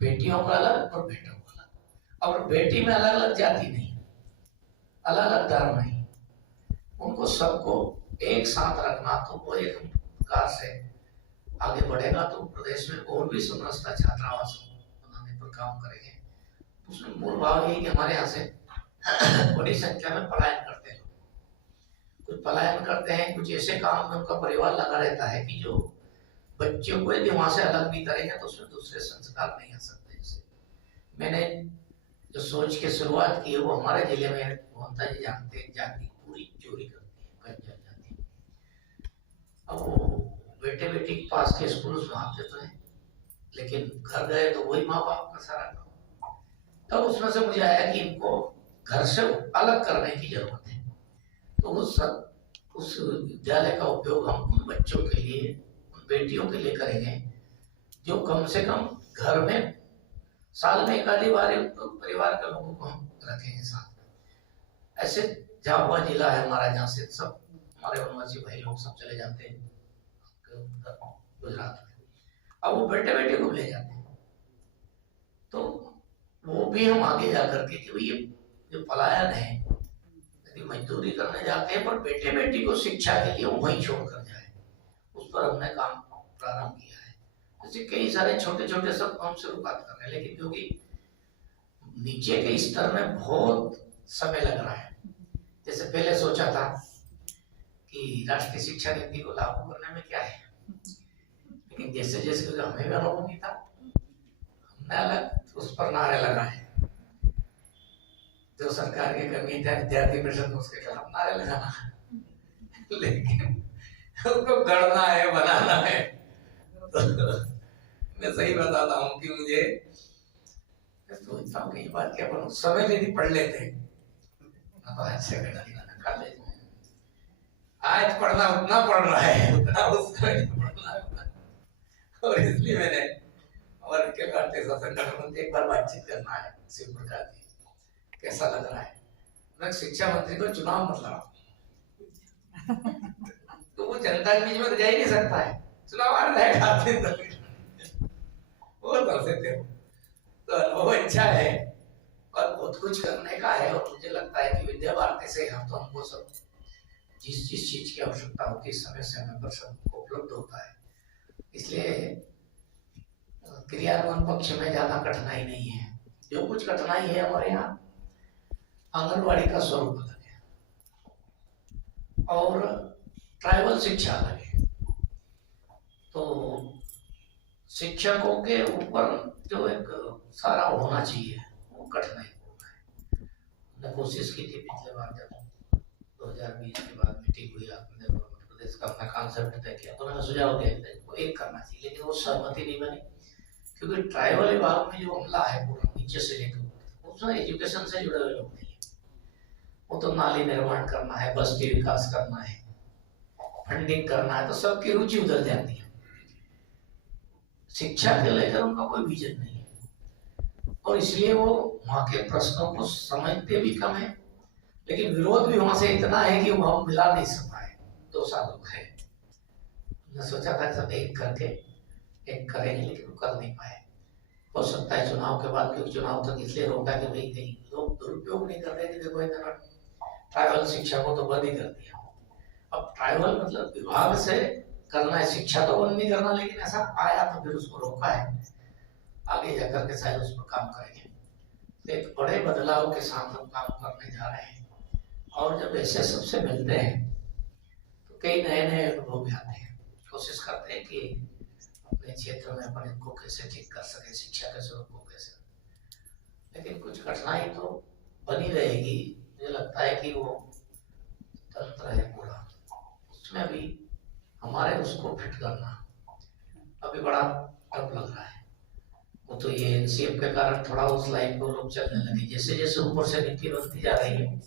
बेटियों का अलग और बेटों का अलग। और बेटी में अलग अलग जाति नहीं, अलग अलग धर्म नहीं, उनको सबको एक साथ रखना। तो वो एक प्रकार से आगे बढ़ेगा। तो प्रदेश में और भी समरसता छात्रावास बनाने पर काम करेंगे। उसमें मूल भाव यही कि हमारे यहाँ से बड़ी संख्या में पलायन करते हैं। कुछ पलायन करते हैं, कुछ ऐसे काम में उनका परिवार लगा रहता है कि जो बच्चों को यदि वहां से अलग नहीं करेंगे तो उसमें दूसरे संस्कार नहीं आ सकते। जैसे मैंने जो सोच के शुरुआत की है वो हमारे जिले में ममता जी जानते हैं, जाति पूरी चोरी करती है, कंजर जाति। अब वो बेटे बेटी के पास के स्कूल में आते तो हैं, लेकिन घर गए तो वही माँ बाप का सारा काम। तब उसमें से मुझे आया कि इनको घर से अलग करने की जरूरत है। तो उस विद्यालय का उपयोग हम उन बच्चों के लिए, उन बेटियों के लिए करेंगे जो कम से कम घर में साल में एक आधी बार तो परिवार के लोगों को हम रखेंगे साथ। ऐसे झाबुआ जिला है हमारा, जहाँ से सब हमारे वनवासी भाई लोग सब चले जाते हैं गुजरात में। अब वो बेटे बेटे को ले जाते हैं, तो वो भी हम आगे जा करके कि भाई ये जो पलायन है, यदि मजदूरी करने जाते हैं पर बेटे बेटी को शिक्षा के लिए वहीं छोड़कर जाए, उस पर हमने काम प्रारंभ किया है। जैसे कई सारे छोटे छोटे सब हम शुरुआत कर रहे हैं, लेकिन क्योंकि नीचे के स्तर में बहुत समय लग रहा है। जैसे पहले सोचा था कि राष्ट्रीय शिक्षा नीति को लागू करने में क्या है, लेकिन जैसे जैसे हमें भी अनुभव नहीं था, हमने अलग उस पर नारे लगाए। जो सरकार के कर्मी थे विद्यार्थी परिषद, उसके खिलाफ नारे लगाना, लेकिन उसको गढ़ना है, बनाना है। तो मैं सही बताता हूँ कि मुझे सोचता हूँ कि बात क्या बनू, समय यदि पढ़ लेते आज पढ़ना उतना पढ़ रहा है उतना उस समय पढ़ना। और इसलिए मैंने और के भारतीय संगठन से एक बार बातचीत करना है शिव प्रकार जी, कैसा लग रहा है। मैं शिक्षा मंत्री को चुनाव मत लड़ा, तो वो जनता के बीच में तो जा ही नहीं सकता है, चुनाव आ रहा है वो कर सकते हो। तो अनुभव अच्छा है और बहुत कुछ करने का है। और मुझे लगता है कि विद्या भारती से हम तो हमको सब जिस जिस चीज की आवश्यकता होती है समय समय पर सब उपलब्ध होता है। इसलिए क्रियान्वयन पक्ष में ज्यादा कठिनाई नहीं है। जो कुछ कठिनाई है हमारे यहाँ आंगनबाड़ी का स्वरूप अलग है और ट्राइबल शिक्षा अलग है। तो शिक्षकों के ऊपर जो एक सारा होना चाहिए वो कठिनाई पूर्ण है। हमने कोशिश की थी पिछले बार जब 2020 के बाद मीटिंग हुई, आपने प्रदेश का अपना कॉन्सेप्ट तय किया, तो मैंने सुझाव दिया वो एक करना चाहिए, लेकिन वो सहमति नहीं बनी। क्योंकि ट्राइबल विभाग में जो अमला है पूरा नीचे से लेकर, उसमें एजुकेशन से जुड़े हुए लोग नहीं है। वो तो नाली निर्माण करना है, बस्ती विकास करना है, फंडिंग करना है, तो सबकी रुचि उधर जाती है। शिक्षा के लेकर उनका कोई विजन नहीं है और इसलिए वो वहां के प्रश्नों को समझते भी कम है, लेकिन विरोध भी वहां से इतना है कि वो हम मिला नहीं सक पाए। 2 साल हो गए, मैं सोचा था सब एक करके एक करेंगे, लेकिन वो कर नहीं पाए। हो सकता है चुनाव के बाद, क्योंकि चुनाव तक इसलिए रोका कि भाई कहीं लोग दुरुपयोग नहीं कर रहे कि देखो इतना ट्राइबल शिक्षा को तो बंद ही कर दिया। अब ट्राइबल मतलब विभाग से करना है, शिक्षा तो बंद नहीं करना, लेकिन ऐसा आया तो फिर उसको रोका है। आगे जाकर के शायद उस पर काम करेंगे। तो एक बड़े बदलाव के साथ हम काम करने जा रहे हैं और जब ऐसे सबसे मिलते हैं तो कई नए नए अनुभव भी आते हैं। कोशिश करते हैं कि अपने क्षेत्र में अपन इनको कैसे ठीक कर सके, शिक्षा के स्वरूप को कैसे, लेकिन कुछ कठिनाई तो बनी रहेगी। मुझे लगता है कि वो तंत्र है पूरा, उसमें भी हमारे उसको फिट करना अभी बड़ा टफ लग रहा है। वो तो ये एनसीएफ के कारण थोड़ा उस लाइन को लोग चलने लगे। जैसे जैसे ऊपर से नीति बनती जा रही है,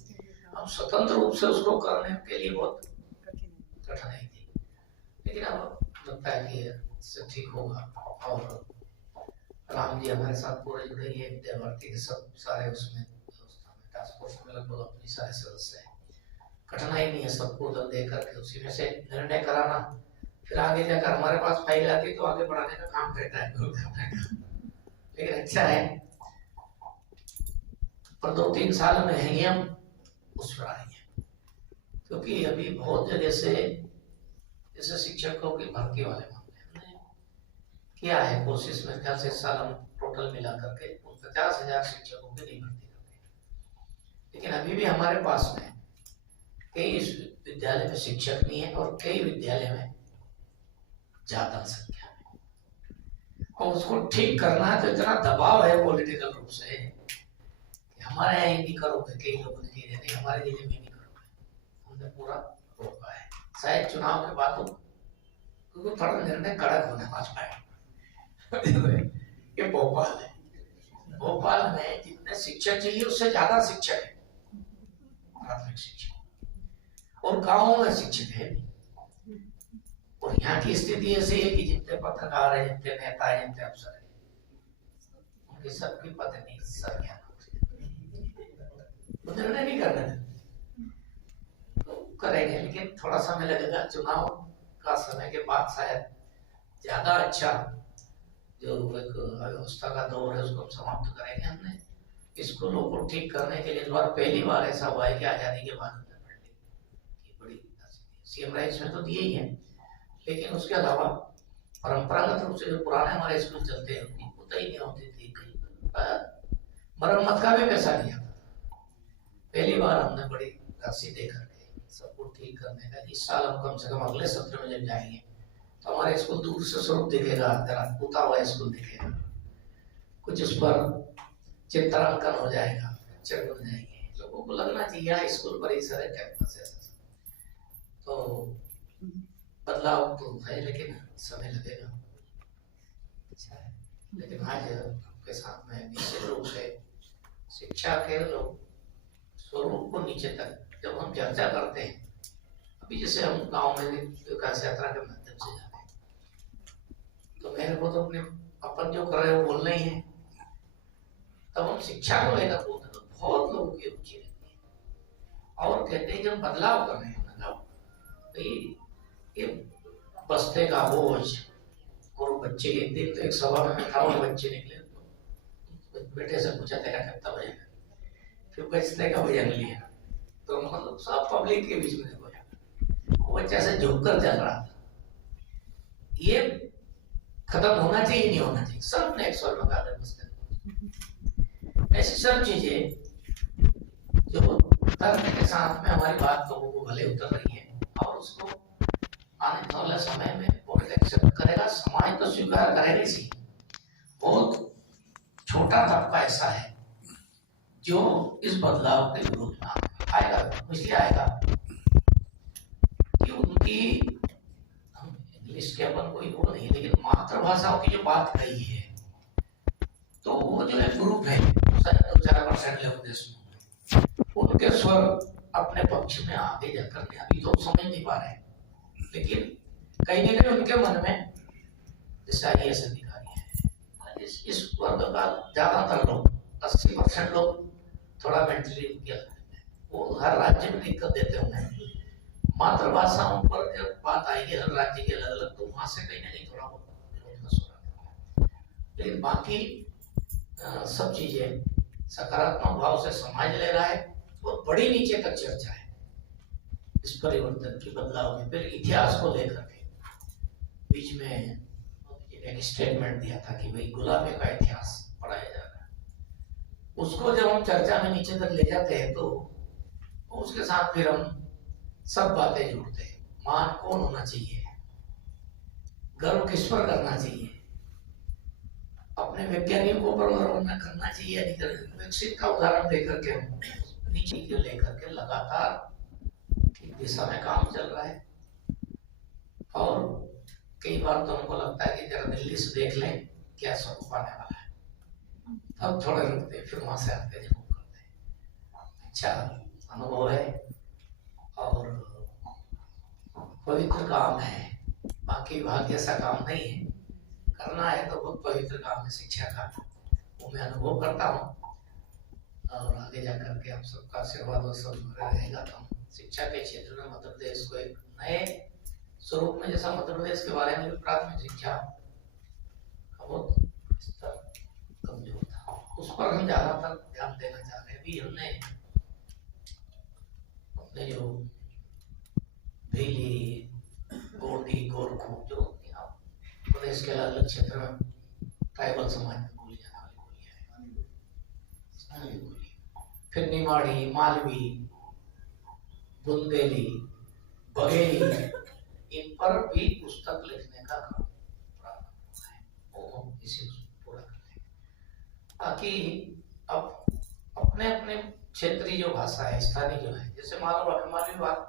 हम स्वतंत्र रूप से उसको करने के लिए बहुत कठिनाई थी, लेकिन अब लगता है कि इससे ठीक होगा। और राम जी हमारे साथ पूरे जुड़े हैं, विद्या भारती के सब सारे उसमें टास्क फोर्स में लगभग अपनी सारे सदस्य हैं। कठिनाई नहीं है, सबको उधर दे करके उसी में से निर्णय कराना, फिर आगे जाकर हमारे पास फाइल आती तो आगे बढ़ाने का काम रहता है। लेकिन अच्छा है, पर 2-3 साल में है हम उस पर आएंगे, क्योंकि अभी बहुत जगह से जैसे शिक्षकों की भर्ती वाले मामले हमने किया है कोशिश, मेरे ख्याल से इस साल हम टोटल मिला करके 50,000 शिक्षकों की नहीं भर्ती करते, लेकिन अभी भी हमारे पास में कई विद्यालय में शिक्षक नहीं है और कई विद्यालय में ज्यादा संख्या में, और उसको ठीक करना है तो इतना दबाव है पॉलिटिकल रूप से कि हमारे यहाँ नहीं करोगे, कई लोगों ने कह नहीं हमारे जिले में नहीं करोगे, हमने पूरा रोका है। शायद चुनाव के बाद क्योंकि थोड़ा निर्णय कड़क होने वाला है। ये भोपाल है, भोपाल में जितने शिक्षक चाहिए उससे ज्यादा शिक्षक है, प्राथमिक शिक्षक, और गांवों में शिक्षक है। और यहाँ की स्थिति ऐसी है कि जितने पत्रकार है, जितने नेता है, जितने अफसर है, उनकी सबकी पत्नी सरकार निर्णय नहीं करने तो करेंगे, लेकिन थोड़ा समय लगेगा। चुनाव का समय के बाद शायद ज्यादा अच्छा जो एक व्यवस्था का दौर है उसको हम समाप्त करेंगे। हमने स्कूलों को ठीक करने के लिए इस बार पहली बार ऐसा हुआ है कि आजादी के बाद बड़ी सीएम राइट्स में तो दिए ही है, लेकिन उसके अलावा परंपरागत रूप से जो पुराने हमारे स्कूल चलते हैं उनकी पुताई नहीं होती थी, कहीं मरम्मत का भी पैसा दिया था। पहली बार हमने बड़ी राशि दे करके सबको ठीक करने का। इस साल हम कम से कम अगले सत्र में जब जाएंगे तो हमारे स्कूल दूर से स्वरूप दिखेगा, जरा पुता हुआ स्कूल दिखेगा, कुछ उस पर चित्रांकन हो जाएगा, पिक्चर बन जाएंगे, लोगों को लगना चाहिए स्कूल परिसर है, कैंपस है। तो बदलाव तो है लेकिन समय लगेगा। अच्छा है, लेकिन आज आपके साथ में निश्चित रूप से शिक्षा के लोग स्वरूप को नीचे तक जब हम चर्चा करते हैं, अभी जैसे हम गांव में विकास यात्रा के माध्यम से जाते हैं, तो मेरे को तो अपने अपन जो कर रहे हो बोलना ही है, तब हम शिक्षा को लेकर बोलते हैं तो बहुत लोगों की रुचि रहती है और कहते हैं कि हम बदलाव कर रहे हैं। ये बस्ते का बोझ, और बच्चे एक दिन तो एक सभा में बैठा हुआ बच्चे निकले, तो बेटे से पूछा तेरा कितना वजन, फिर बस्ते का वजन लिया, तो मतलब सब पब्लिक के बीच में देखो वो बच्चा से झुक कर चल रहा था। ये खत्म होना चाहिए, नहीं होना चाहिए, सब ने एक स्वर में कहा बस्ते। ऐसी सब चीजें जो तर्क के साथ में हमारी बात लोगों को भले उतर रही है और उसको आने वाले समय में बहुत एक्सेप्ट करेगा, समाज तो स्वीकार करेगा ही। बहुत छोटा तबका ऐसा है जो इस बदलाव के विरोध में आएगा, इसलिए आएगा कि उनकी इंग्लिश के अपन कोई वो नहीं, लेकिन मातृभाषाओं की जो बात कही है, तो वो जो एक ग्रुप है 2-4% लोग देश में, उनके स्वर अपने पक्ष में आगे जाकर अभी तो समझ नहीं पा रहे, लेकिन कहीं ना कहीं उनके मन में जैसे IAS अधिकारी है, इस वर्ग का ज्यादातर लोग 80% लोग थोड़ा मेंटली वो हर राज्य में दिक्कत देते होंगे। मातृभाषाओं पर जब बात आएगी हर राज्य के अलग अलग, तो वहां से कहीं ना कहीं थोड़ा बहुत, लेकिन बाकी सब चीजें सकारात्मक भाव से समाज ले रहा है और बड़ी नीचे तक चर्चा है इस परिवर्तन की, बदलाव की। फिर इतिहास को लेकर के बीच में एक स्टेटमेंट दिया था कि भाई गुलामी का इतिहास पढ़ाया जा रहा है, उसको जब हम चर्चा में नीचे तक ले जाते हैं तो उसके साथ फिर हम सब बातें जोड़ते हैं। मान कौन होना चाहिए, गर्व किस पर करना चाहिए, अपने वैज्ञानिकों पर गर्व करना चाहिए, नहीं करना। विकसित का उदाहरण देकर के हम नीचे के लेकर के लगातार दिशा में काम चल रहा है। और कई बार तो हमको लगता है कि जरा दिल्ली से देख लें क्या स्वरूप आने वाला है, अब थोड़े रुकते फिर वहां से आते जरूर करते हैं। अच्छा अनुभव है और पवित्र काम है, बाकी विभाग जैसा काम नहीं है, करना है तो बहुत पवित्र काम है शिक्षा का, वो मैं अनुभव करता हूँ। और आगे जाकर के आप सबका आशीर्वाद और सब रहेगा तो शिक्षा के क्षेत्र में मध्य प्रदेश को एक नए स्वरूप में, जैसा मध्य प्रदेश के बारे में प्राथमिक शिक्षा बहुत उस पर हम ज्यादातर ध्यान देना चाह रहे हैं। अभी हमने अपने जो भेली, गोंडी, गोरखू, जो प्रदेश के अलग अलग क्षेत्र में ट्राइबल समाज में बोली जाने वाली बोली है, फिर निमाड़ी, मालवी, बुंदेली, बघेली, इन पर भी पुस्तक लिखने का काम प्रारंभ है, वो हम इसी पूरा करेंगे ताकि अब अपने अपने क्षेत्रीय जो भाषा है, स्थानीय जो है, जैसे मालवी बात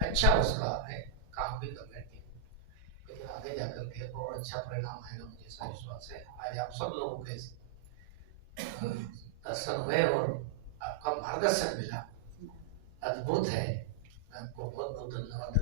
अच्छा उसका है, काम भी कर लेंगे, लेकिन आगे जाकर के और अच्छा परिणाम आएगा, मुझे ऐसा विश्वास है। आज आप सब लोगों के दर्शन हुए और आपका मार्गदर्शन मिला, अद्भुत है। मैं आपको बहुत बहुत धन्यवाद